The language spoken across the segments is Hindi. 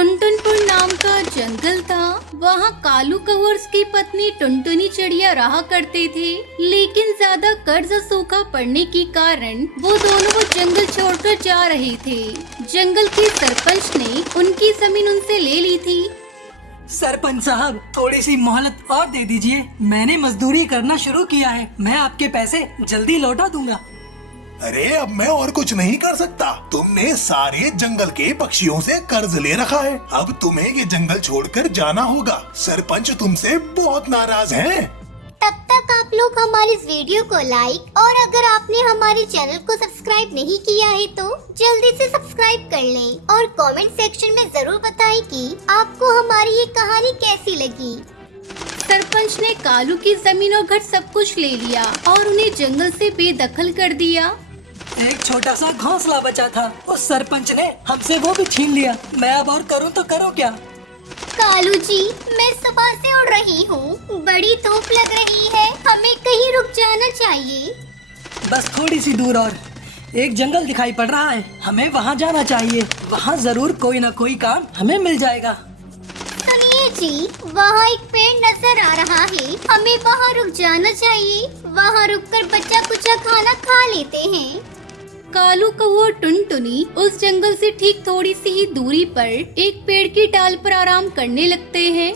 टुनटुनपुर नाम का जंगल था। वहाँ कालू कौआ और उसकी पत्नी टुनटुनी चिड़िया रहा करते थे, लेकिन ज्यादा कर्ज और सूखा पड़ने के कारण वो दोनों वो जंगल छोड़कर जा रहे थे। जंगल के सरपंच ने उनकी जमीन उनसे ले ली थी। सरपंच साहब, थोड़ी सी मोहलत और दे दीजिए। मैंने मजदूरी करना शुरू किया है, मैं आपके पैसे जल्दी लौटा दूंगा। अरे अब मैं और कुछ नहीं कर सकता। तुमने सारे जंगल के पक्षियों से कर्ज ले रखा है, अब तुम्हें ये जंगल छोड़कर जाना होगा। सरपंच तुमसे बहुत नाराज हैं। तब तक आप लोग हमारे इस वीडियो को लाइक और अगर आपने हमारे चैनल को सब्सक्राइब नहीं किया है तो जल्दी से सब्सक्राइब कर लें और कमेंट सेक्शन में जरूर बताएं कि आपको हमारी ये कहानी कैसी लगी। सरपंच ने कालू की जमीन और घर सब कुछ ले लिया और उन्हें जंगल से बेदखल कर दिया। एक छोटा सा घोंसला बचा था, उस सरपंच ने हमसे वो भी छीन लिया। मैं अब और करूं तो करूं क्या? कालू जी, मैं सुबह से उड़ रही हूँ, बड़ी धूप लग रही है, हमें कहीं रुक जाना चाहिए। बस थोड़ी सी दूर और एक जंगल दिखाई पड़ रहा है, हमें वहाँ जाना चाहिए। वहाँ जरूर कोई न कोई काम हमें मिल जाएगा। सुनिए जी, वहाँ एक पेड़ नजर आ रहा है, हमें वहाँ रुक जाना चाहिए। वहाँ रुककर बच्चा कुचा खाना खा लेते हैं। कालू कौआ और टुनटुनी उस जंगल से ठीक थोड़ी सी ही दूरी पर एक पेड़ की डाल पर आराम करने लगते हैं।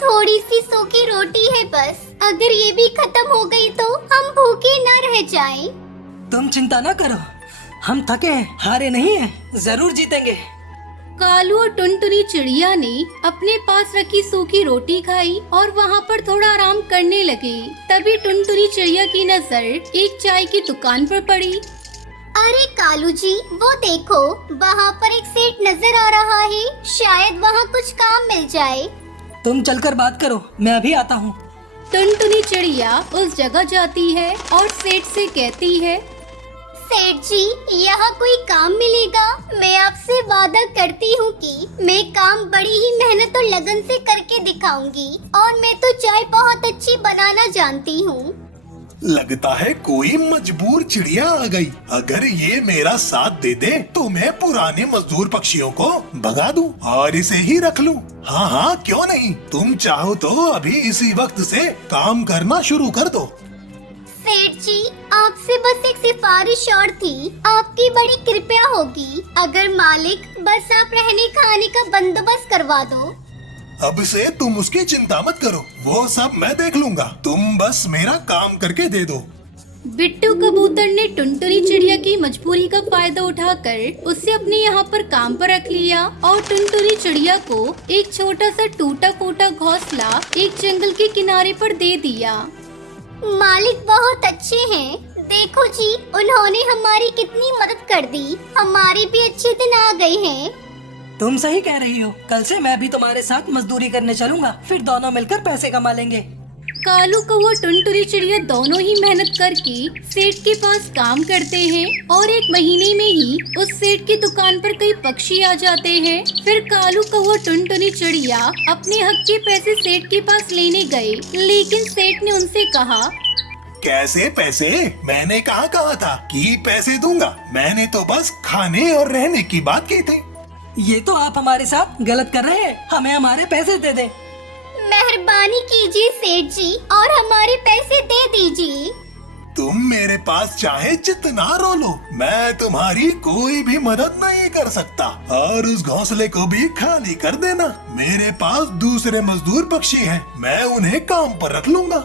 थोड़ी सी सूखी रोटी है बस, अगर ये भी खत्म हो गई तो हम भूखे न रह जाएं। तुम चिंता न करो, हम थके हैं, हारे नहीं हैं, जरूर जीतेंगे। कालू और टुनटुनी चिड़िया ने अपने पास रखी सूखी रोटी खाई और वहाँ पर थोड़ा आराम करने लगे। तभी टुनटुनी चिड़िया की नजर एक चाय की दुकान पर पड़ी। अरे कालू जी, वो देखो, वहाँ पर एक सेठ नजर आ रहा है, शायद वहाँ कुछ काम मिल जाए। तुम चलकर बात करो, मैं अभी आता हूँ। टुनटुनी चिड़िया उस जगह जाती है और सेठ से कहती है, सेठ जी, यहाँ कोई काम मिलेगा? मैं आपसे वादा करती हूँ कि मैं काम बड़ी ही मेहनत और लगन से करके दिखाऊंगी और मैं तो चाय बहुत अच्छी बनाना जानती हूँ। लगता है कोई मजबूर चिड़िया आ गई। अगर ये मेरा साथ दे दे तो मैं पुराने मजदूर पक्षियों को भगा दूं और इसे ही रख लूं। हाँ हाँ, क्यों नहीं। तुम चाहो तो अभी इसी वक्त से काम करना शुरू कर दो। सेठ जी, आपसे बस एक सिफारिश और थी, आपकी बड़ी कृपया होगी अगर मालिक बस आप रहने खाने का बंदोबस्त करवा दो। अब से तुम उसकी चिंता मत करो, वो सब मैं देख लूंगा, तुम बस मेरा काम करके दे दो। बिट्टू कबूतर ने टुनटुनी चिड़िया की मजबूरी का फायदा उठाकर उसे अपने यहाँ पर काम पर रख लिया और टुनटुनी चिड़िया को एक छोटा सा टूटा फूटा घोंसला एक जंगल के किनारे पर दे दिया। मालिक बहुत अच्छे हैं, देखो जी, उन्होंने हमारी कितनी मदद कर दी, हमारे भी अच्छे दिन आ गए हैं। तुम सही कह रही हो, कल से मैं भी तुम्हारे साथ मजदूरी करने चलूंगा, फिर दोनों मिलकर पैसे कमा लेंगे। कालू कौआ टुनटुनी चिड़िया दोनों ही मेहनत करके सेठ के पास काम करते हैं और एक महीने में ही उस सेठ की दुकान पर कई पक्षी आ जाते हैं। फिर कालू कौआ टुनटुनी चिड़िया अपने हक के पैसे सेठ के पास लेने गए, लेकिन सेठ ने उनसे कहा, कैसे पैसे? मैंने कहा था कि पैसे दूंगा, मैंने तो बस खाने और रहने की बात की थी। ये तो आप हमारे साथ गलत कर रहे हैं, हमें हमारे पैसे दे दे। मेहरबानी कीजिए सेठ जी और हमारे पैसे दे दीजिए। तुम मेरे पास चाहे जितना रो लो, मैं तुम्हारी कोई भी मदद नहीं कर सकता और उस घोंसले को भी खाली कर देना। मेरे पास दूसरे मजदूर पक्षी हैं, मैं उन्हें काम पर रख लूंगा।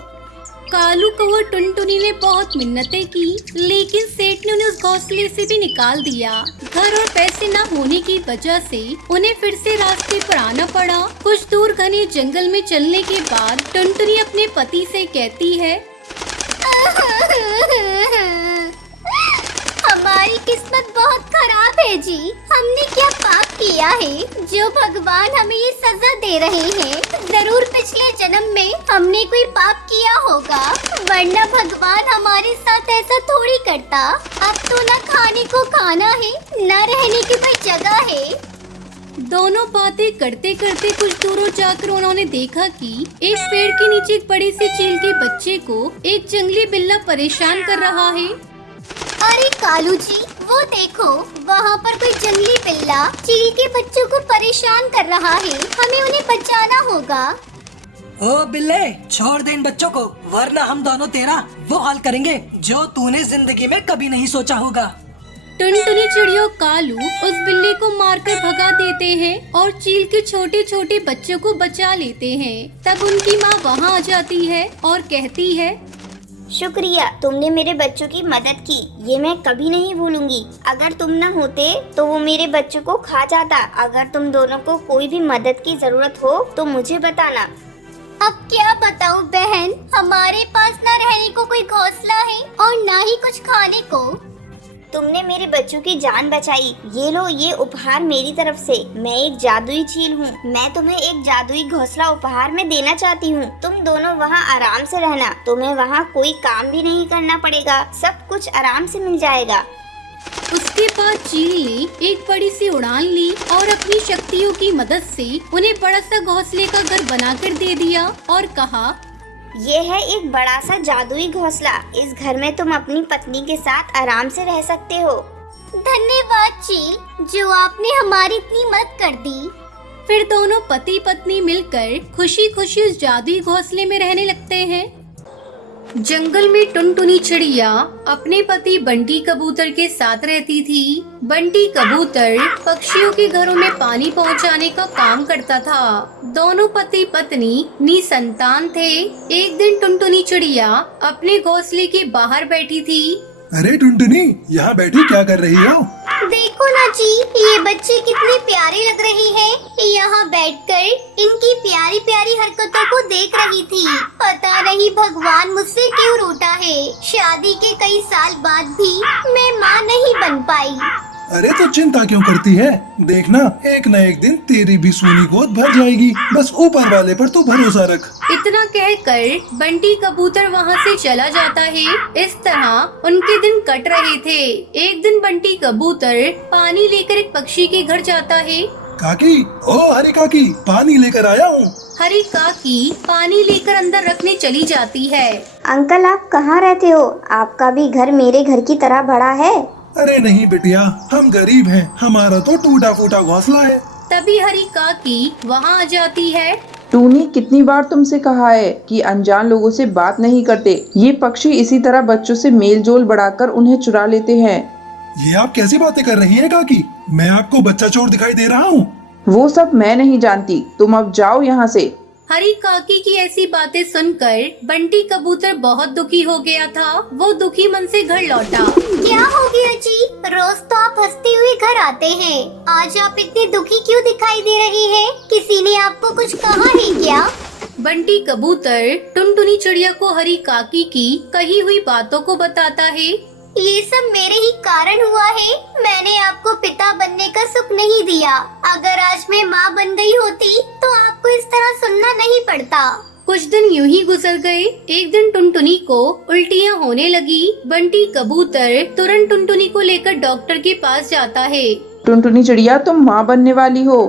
कालू कौआ टुनटुनी ने बहुत मिन्नतें की, लेकिन सेठ ने उन्हें उस घोंसले से भी निकाल दिया। घर और पैसे न होने की वजह से उन्हें फिर से रास्ते पर आना पड़ा। कुछ दूर घने जंगल में चलने के बाद टुनटुनी अपने पति से कहती है, हमारी किस्मत बहुत खराब है जी, हमने क्या पाप किया है जो भगवान हमें ये सजा दे रहे हैं। जरूर पिछले जन्म में हमने कोई पाप किया होगा, वरना भगवान हमारे साथ ऐसा थोड़ी करता। अब तो न खाने को खाना है, न रहने की कोई जगह है। दोनों बातें करते करते कुछ दूर जाकर उन्होंने देखा कि एक पेड़ के नीचे एक बड़ी सी चील के बच्चे को एक जंगली बिल्ला परेशान कर रहा है। अरे कालू जी, वो देखो, वहाँ पर कोई जंगली बिल्ला चील के बच्चों को परेशान कर रहा है। हमें उन्हें बचाना होगा। ओ बिल्ले, छोड़ दे इन बच्चों को, वरना हम दोनों तेरा वो हाल करेंगे जो तूने जिंदगी में कभी नहीं सोचा होगा। टुनटुनी चिड़िया और कालू उस बिल्ली को मारकर भगा देते हैं और चील के छोटे छोटे बच्चों को बचा लेते हैं। तब उनकी माँ वहाँ आ जाती है और कहती है, शुक्रिया, तुमने मेरे बच्चों की मदद की, ये मैं कभी नहीं भूलूंगी। अगर तुम न होते तो वो मेरे बच्चों को खा जाता। अगर तुम दोनों को कोई भी मदद की जरूरत हो तो मुझे बताना। अब क्या बताऊं बहन, हमारे पास ना रहने को कोई घोंसला है और ना ही कुछ खाने को। तुमने मेरे बच्चों की जान बचाई। ये लो, ये उपहार मेरी तरफ से। मैं एक जादुई चील हूँ। मैं तुम्हें एक जादुई घोंसला उपहार में देना चाहती हूँ। तुम दोनों वहाँ आराम से रहना। तुम्हें वहाँ कोई काम भी नहीं करना पड़ेगा। सब कुछ आराम से मिल जाएगा। उसके बाद चील ने एक बड़ी सी उड़ान ली और अपनी शक्तियों की मदद से उन्हें बड़ा सा घोंसले का घर बनाकर दे दिया और कहा, ये है एक बड़ा सा जादुई घोंसला। इस घर में तुम अपनी पत्नी के साथ आराम से रह सकते हो। धन्यवाद चील, जो आपने हमारी इतनी मदद कर दी। फिर दोनों पति पत्नी मिलकर खुशी खुशी उस जादुई घोंसले में रहने लगते हैं। जंगल में टुनटुनी चिड़िया अपने पति बंटी कबूतर के साथ रहती थी। बंटी कबूतर पक्षियों के घरों में पानी पहुंचाने का काम करता था। दोनों पति पत्नी निसंतान थे। एक दिन टुनटुनी चिड़िया अपने घोंसले के बाहर बैठी थी। अरे टुनटुनी, यहाँ बैठी क्या कर रही हो? देखो ना जी, ये बच्चे कितने प्यारे लग रहे हैं। यहाँ बैठकर इनकी प्यारी प्यारी हरकतों को देख रही थी। पता नहीं भगवान मुझसे क्यों रूठा है। शादी के कई साल बाद भी मैं माँ नहीं बन पाई। अरे तो चिंता क्यों करती है? देखना, एक न एक दिन तेरी भी सूनी गोद भर जाएगी। बस ऊपर वाले पर तू भरोसा रख। इतना कहकर बंटी कबूतर वहाँ से चला जाता है। इस तरह उनके दिन कट रहे थे। एक दिन बंटी कबूतर पानी लेकर एक पक्षी के घर जाता है। काकी, ओ हरी काकी, पानी लेकर आया हूँ। हरी काकी पानी लेकर अंदर रखने चली जाती है। अंकल, आप कहाँ रहते हो? आपका भी घर मेरे घर की तरह बड़ा है। अरे नहीं बिटिया, हम गरीब हैं। हमारा तो टूटा फूटा घोंसला है। तभी हरी काकी वहाँ आ जाती है। टूनी, कितनी बार तुमसे कहा है कि अनजान लोगों से बात नहीं करते। ये पक्षी इसी तरह बच्चों से मेल जोल बढ़ाकर उन्हें चुरा लेते हैं। ये आप कैसी बातें कर रही हैं काकी? मैं आपको बच्चा चोर दिखाई दे रहा हूँ? वो सब मैं नहीं जानती। तुम अब जाओ यहाँ से। हरी काकी की ऐसी बातें सुनकर बंटी कबूतर बहुत दुखी हो गया था। वो दुखी मन से घर लौटा। क्या हो गया जी? रोज तो आप हंसते हुए घर आते हैं। आज आप इतने दुखी क्यों दिखाई दे रहे हैं? किसी ने आपको कुछ कहा है क्या? बंटी कबूतर टुनटुनी चिड़िया को हरी काकी की कही हुई बातों को बताता है। ये सब मेरे ही कारण हुआ है। मैंने आपको पिता बनने का सुख नहीं दिया। अगर आज मैं माँ बन गई होती तो आपको इस तरह सुनना नहीं पड़ता। कुछ दिन यूं ही गुजर गए। एक दिन टुनटुनी को उल्टियाँ होने लगी। बंटी कबूतर तुरंत टुनटुनी को लेकर डॉक्टर के पास जाता है। टुनटुनी चिड़िया, तुम माँ बनने वाली हो।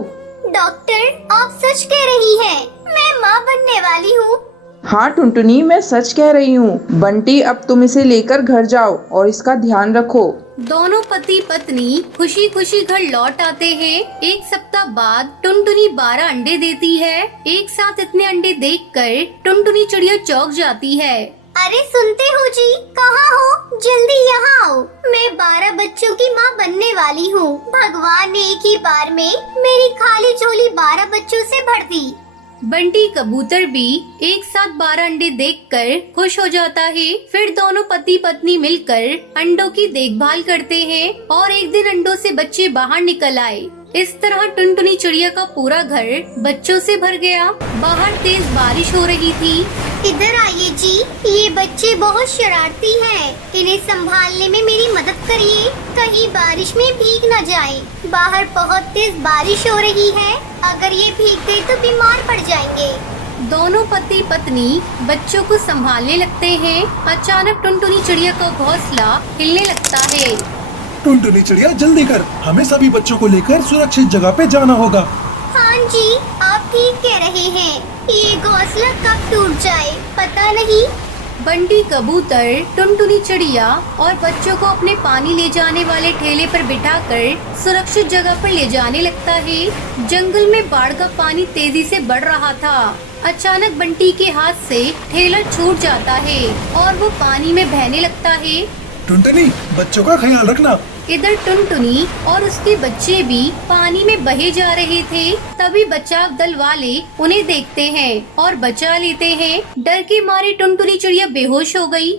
डॉक्टर, आप सच कह रही हैं? मैं माँ बनने वाली हूँ? हाँ टुनटुनी, मैं सच कह रही हूँ। बंटी, अब तुम इसे लेकर घर जाओ और इसका ध्यान रखो। दोनों पति पत्नी खुशी खुशी घर लौट आते हैं। एक सप्ताह बाद टुनटुनी 12 अंडे देती है। एक साथ इतने अंडे देखकर टुनटुनी चिड़िया चौंक जाती है। अरे सुनते हो जी, कहाँ हो? जल्दी यहाँ आओ। मैं 12 बच्चों की माँ बनने वाली हूँ। भगवान ने एक ही बार में मेरी खाली झोली 12 बच्चों से भर दी। बंटी कबूतर भी एक साथ 12 अंडे देखकर खुश हो जाता है। फिर दोनों पति पत्नी मिलकर अंडों की देखभाल करते हैं और एक दिन अंडों से बच्चे बाहर निकल आए। इस तरह टुनटुनी चिड़िया का पूरा घर बच्चों से भर गया। बाहर तेज बारिश हो रही थी। इधर आइए जी, ये बच्चे बहुत शरारती हैं। इन्हें संभालने में मेरी मदद करिए, कहीं बारिश में भीग न जाएं। बाहर बहुत तेज बारिश हो रही है। अगर ये भीग गए तो बीमार पड़ जाएंगे। दोनों पति पत्नी बच्चों को संभालने लगते हैं। अचानक टुनटुनी चिड़िया का घोंसला हिलने लगता है। टुनटुनी चिड़िया, जल्दी कर, हमें सभी बच्चों को लेकर सुरक्षित जगह पे जाना होगा। हाँ जी, आप ठीक कह रहे हैं। ये घोंसला कब टूट जाए पता नहीं। बंटी कबूतर, टुनटुनी चिड़िया और बच्चों को अपने पानी ले जाने वाले ठेले पर बिठाकर सुरक्षित जगह पर ले जाने लगता है। जंगल में बाढ़ का पानी तेजी से बढ़ रहा था। अचानक बंटी के हाथ से ठेला छूट जाता है और वो पानी में बहने लगता है। टुनटुनी, बच्चों का ख्याल रखना। इधर टुनटुनी और उसके बच्चे भी पानी में बहे जा रहे थे। तभी बचाव दल वाले उन्हें देखते हैं और बचा लेते हैं। डर के मारे टुनटुनी चिड़िया बेहोश हो गई।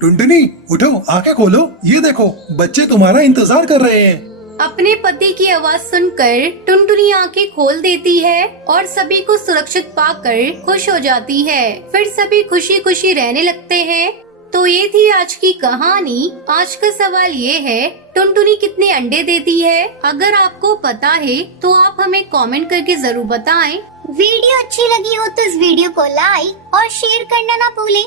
टुनटुनी उठो, आंखें खोलो, ये देखो बच्चे तुम्हारा इंतजार कर रहे हैं। अपने पति की आवाज सुनकर टुनटुनी आंखें खोल देती है और सभी को सुरक्षित पाकर खुश हो जाती है। फिर सभी खुशी खुशी रहने लगते हैं। तो ये थी आज की कहानी। आज का सवाल ये है, टुनटुनी कितने अंडे देती है? अगर आपको पता है तो आप हमें कमेंट करके जरूर बताएं। वीडियो अच्छी लगी हो तो इस वीडियो को लाइक और शेयर करना ना भूलें।